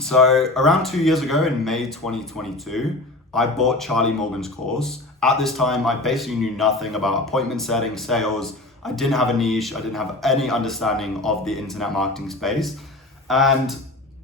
So around 2 years ago in May 2022, I bought Charlie Morgan's course. At this time, I basically knew nothing about appointment setting, sales. I didn't have a niche. I didn't have any understanding of the internet marketing space. And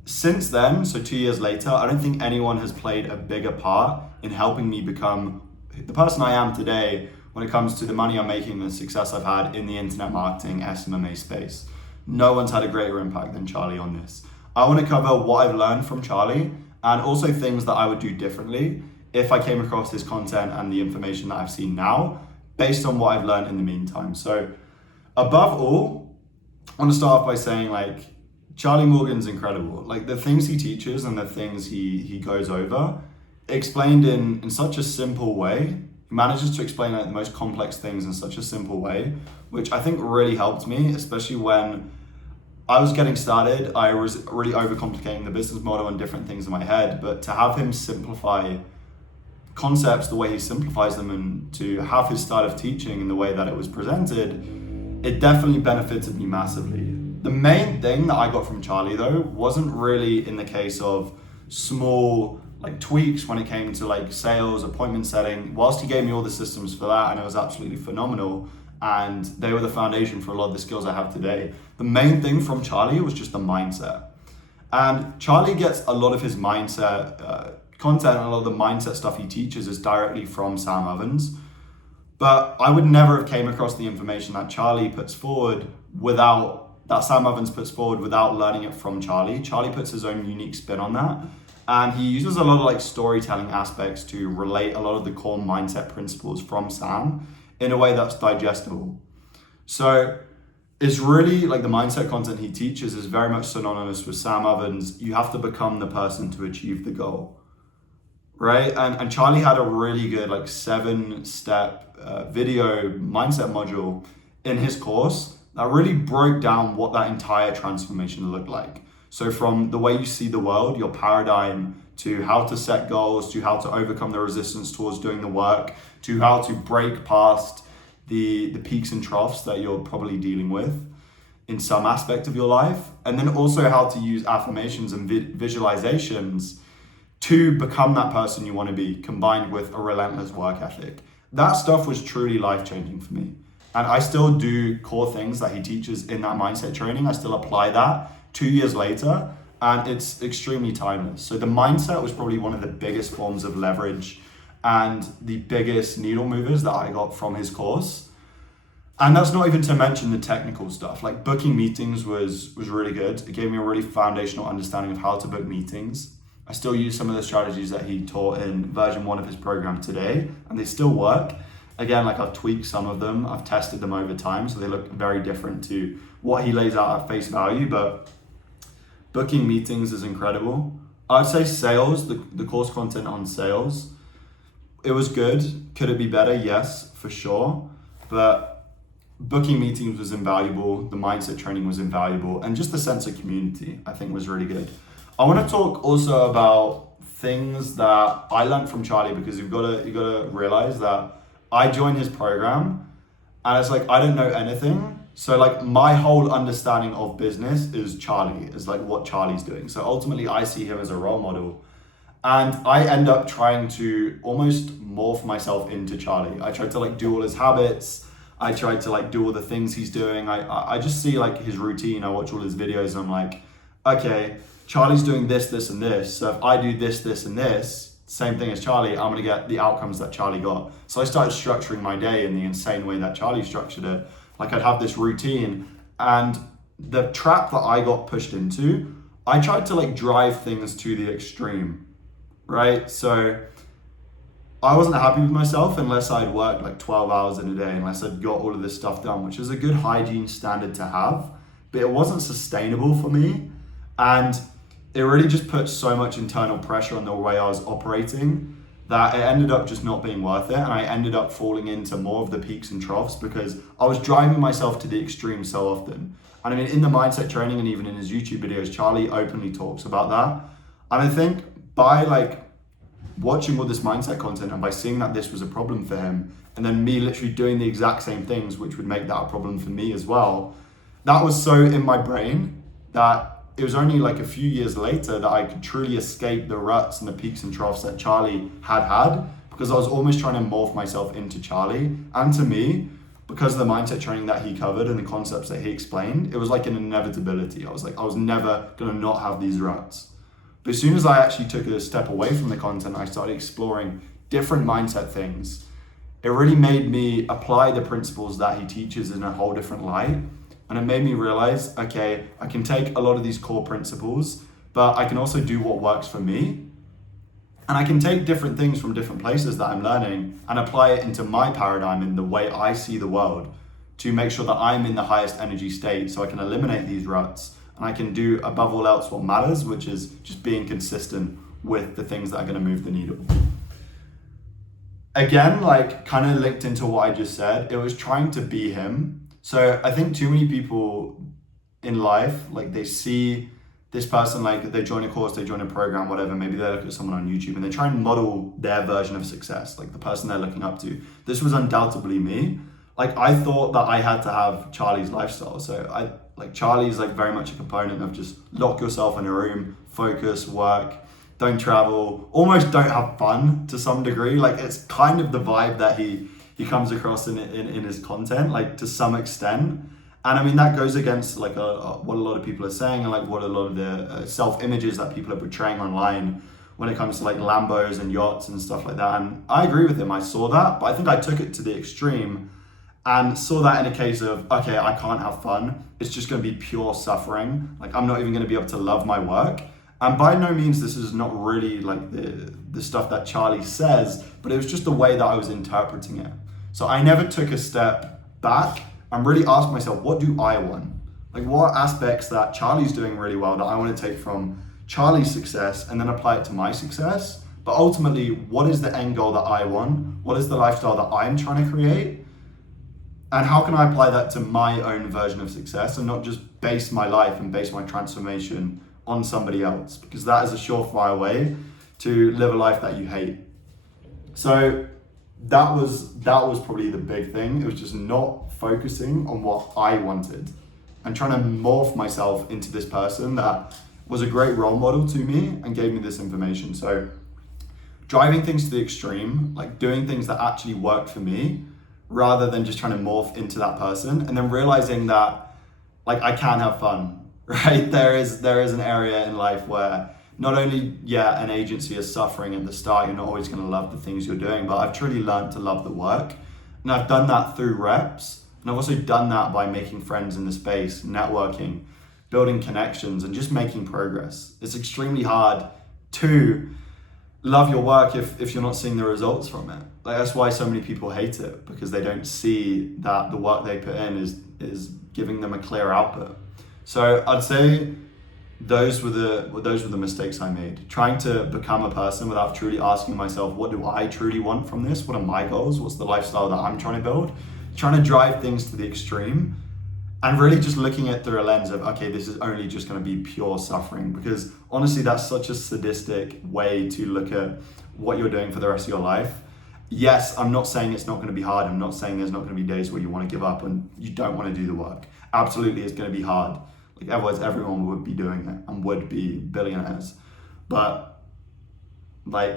since then, so 2 years later, I don't think anyone has played a bigger part in helping me become the person I am today when it comes to the money I'm making and the success I've had in the internet marketing SMMA space. No one's had a greater impact than Charlie on this. I want to cover what I've learned from Charlie and also things that I would do differently if I came across his content and the information that I've seen now based on what I've learned in the meantime. So above all, I want to start off by saying Charlie Morgan's incredible. Like the things he teaches and the things he goes over, explained in such a simple way. He manages to explain the most complex things in such a simple way, which I think really helped me, especially when I was getting started. I was really overcomplicating the business model and different things in my head, but to have him simplify concepts the way he simplifies them and to have his style of teaching in the way that it was presented, it definitely benefited me massively. The main thing that I got from Charlie though wasn't really in the case of small tweaks when it came to sales, appointment setting. Whilst he gave me all the systems for that and it was absolutely phenomenal and they were the foundation for a lot of the skills I have today, the main thing from Charlie was just the mindset. And Charlie gets a lot of his mindset content and a lot of the mindset stuff he teaches is directly from Sam Ovens. But I would never have came across the information that Charlie puts forward that Sam Ovens puts forward without learning it from Charlie. Charlie puts his own unique spin on that. And he uses a lot of storytelling aspects to relate a lot of the core mindset principles from Sam in a way that's digestible. So it's really the mindset content he teaches is very much synonymous with Sam Ovens. You have to become the person to achieve the goal, right? And Charlie had a really good 7-step video mindset module in his course that really broke down what that entire transformation looked like. So from the way you see the world, your paradigm, to how to set goals, to how to overcome the resistance towards doing the work, to how to break past the peaks and troughs that you're probably dealing with in some aspect of your life. And then also how to use affirmations and visualizations to become that person you want to be, combined with a relentless work ethic. That stuff was truly life-changing for me. And I still do core things that he teaches in that mindset training. I still apply that 2 years later, and it's extremely timeless. So the mindset was probably one of the biggest forms of leverage and the biggest needle movers that I got from his course. And that's not even to mention the technical stuff. Booking meetings was really good. It gave me a really foundational understanding of how to book meetings. I still use some of the strategies that he taught in version 1 of his program today, and they still work. Again, I've tweaked some of them, I've tested them over time, so they look very different to what he lays out at face value, but booking meetings is incredible. I'd say sales, the course content on sales, it was good. Could it be better? Yes, for sure. But booking meetings was invaluable, the mindset training was invaluable, and just the sense of community, I think, was really good. I want to talk also about things that I learned from Charlie, because you've got to realize that I joined his program and it's I don't know anything. So my whole understanding of business is Charlie, is what Charlie's doing. So ultimately I see him as a role model. And I end up trying to almost morph myself into Charlie. I tried to do all his habits. I tried to do all the things he's doing. I just see his routine. I watch all his videos and I'm okay, Charlie's doing this, this, and this. So if I do this, this, and this, same thing as Charlie, I'm gonna get the outcomes that Charlie got. So I started structuring my day in the insane way that Charlie structured it. I'd have this routine, and the trap that I got pushed into, I tried to drive things to the extreme, right? So I wasn't happy with myself unless I'd worked 12 hours in a day, unless I'd got all of this stuff done, which is a good hygiene standard to have, but it wasn't sustainable for me. And it really just put so much internal pressure on the way I was operating that it ended up just not being worth it. And I ended up falling into more of the peaks and troughs because I was driving myself to the extreme so often. And I mean, in the mindset training and even in his YouTube videos, Charlie openly talks about that. And I think by watching all this mindset content and by seeing that this was a problem for him, and then me literally doing the exact same things, which would make that a problem for me as well, that was so in my brain that it was only like a few years later that I could truly escape the ruts and the peaks and troughs that Charlie had, because I was almost trying to morph myself into Charlie. And to me, because of the mindset training that he covered and the concepts that he explained, it was like an inevitability. I was never gonna not have these ruts. But as soon as I actually took a step away from the content, I started exploring different mindset things. It really made me apply the principles that he teaches in a whole different light. And it made me realize, okay, I can take a lot of these core principles, but I can also do what works for me. And I can take different things from different places that I'm learning and apply it into my paradigm in the way I see the world to make sure that I'm in the highest energy state so I can eliminate these ruts and I can do above all else what matters, which is just being consistent with the things that are going to move the needle. Again, like kind of linked into what I just said, it was trying to be him. So I think too many people in life, like they see this person, like they join a course, they join a program, whatever, maybe they look at someone on YouTube and they try and model their version of success, like the person they're looking up to. This was undoubtedly me. Like I thought that I had to have Charlie's lifestyle. So Charlie's like very much a component of just lock yourself in a room, focus, work, don't travel, almost don't have fun to some degree. Like it's kind of the vibe that he comes across in his content, like to some extent. And I mean, that goes against like what a lot of people are saying and like what a lot of the self-images that people are portraying online when it comes to like Lambos and yachts and stuff like that. And I agree with him, I saw that, but I think I took it to the extreme and saw that in a case of, okay, I can't have fun. It's just gonna be pure suffering. Like I'm not even gonna be able to love my work. And by no means, this is not really like the stuff that Charlie says, but it was just the way that I was interpreting it. So I never took a step back and really asked myself, what do I want? Like what aspects that Charlie's doing really well that I want to take from Charlie's success and then apply it to my success? But ultimately, what is the end goal that I want? What is the lifestyle that I'm trying to create? And how can I apply that to my own version of success and not just base my life and base my transformation on somebody else? Because that is a surefire way to live a life that you hate. So that was probably the big thing. It was just not focusing on what I wanted and trying to morph myself into this person that was a great role model to me and gave me this information. So driving things to the extreme, like doing things that actually worked for me rather than just trying to morph into that person, and then realizing that like I can have fun, right? There is an area in life where not only, an agency is suffering at the start, you're not always going to love the things you're doing, but I've truly learned to love the work. And I've done that through reps. And I've also done that by making friends in the space, networking, building connections, and just making progress. It's extremely hard to love your work if you're not seeing the results from it. Like that's why so many people hate it, because they don't see that the work they put in is giving them a clear output. So I'd say those were the mistakes I made. Trying to become a person without truly asking myself, what do I truly want from this? What are my goals? What's the lifestyle that I'm trying to build? Trying to drive things to the extreme and really just looking at through a lens of, okay, this is only just going to be pure suffering. Because honestly, that's such a sadistic way to look at what you're doing for the rest of your life. Yes, I'm not saying it's not going to be hard. I'm not saying there's not going to be days where you want to give up and you don't want to do the work. Absolutely, it's going to be hard. Like otherwise everyone would be doing it and would be billionaires. But like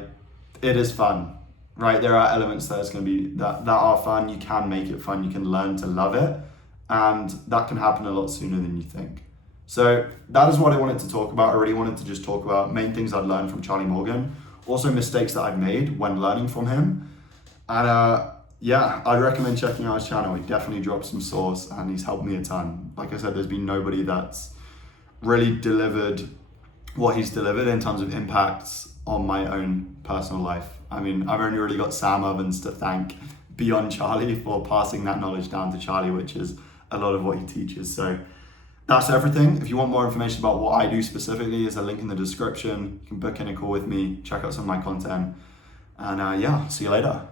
it is fun, right? There are elements that it's going to be that are fun. You can make it fun. You can learn to love it, and that can happen a lot sooner than you think. So that is what I wanted to talk about. I really wanted to just talk about main things I'd learned from Charlie Morgan, also mistakes that I'd made when learning from him. And I'd recommend checking out his channel. He definitely dropped some sauce and he's helped me a ton. Like I said, there's been nobody that's really delivered what he's delivered in terms of impacts on my own personal life. I mean, I've only really got Sam Ovens to thank beyond Charlie for passing that knowledge down to Charlie, which is a lot of what he teaches. So that's everything. If you want more information about what I do specifically, there's a link in the description. You can book in a call with me, check out some of my content, and see you later.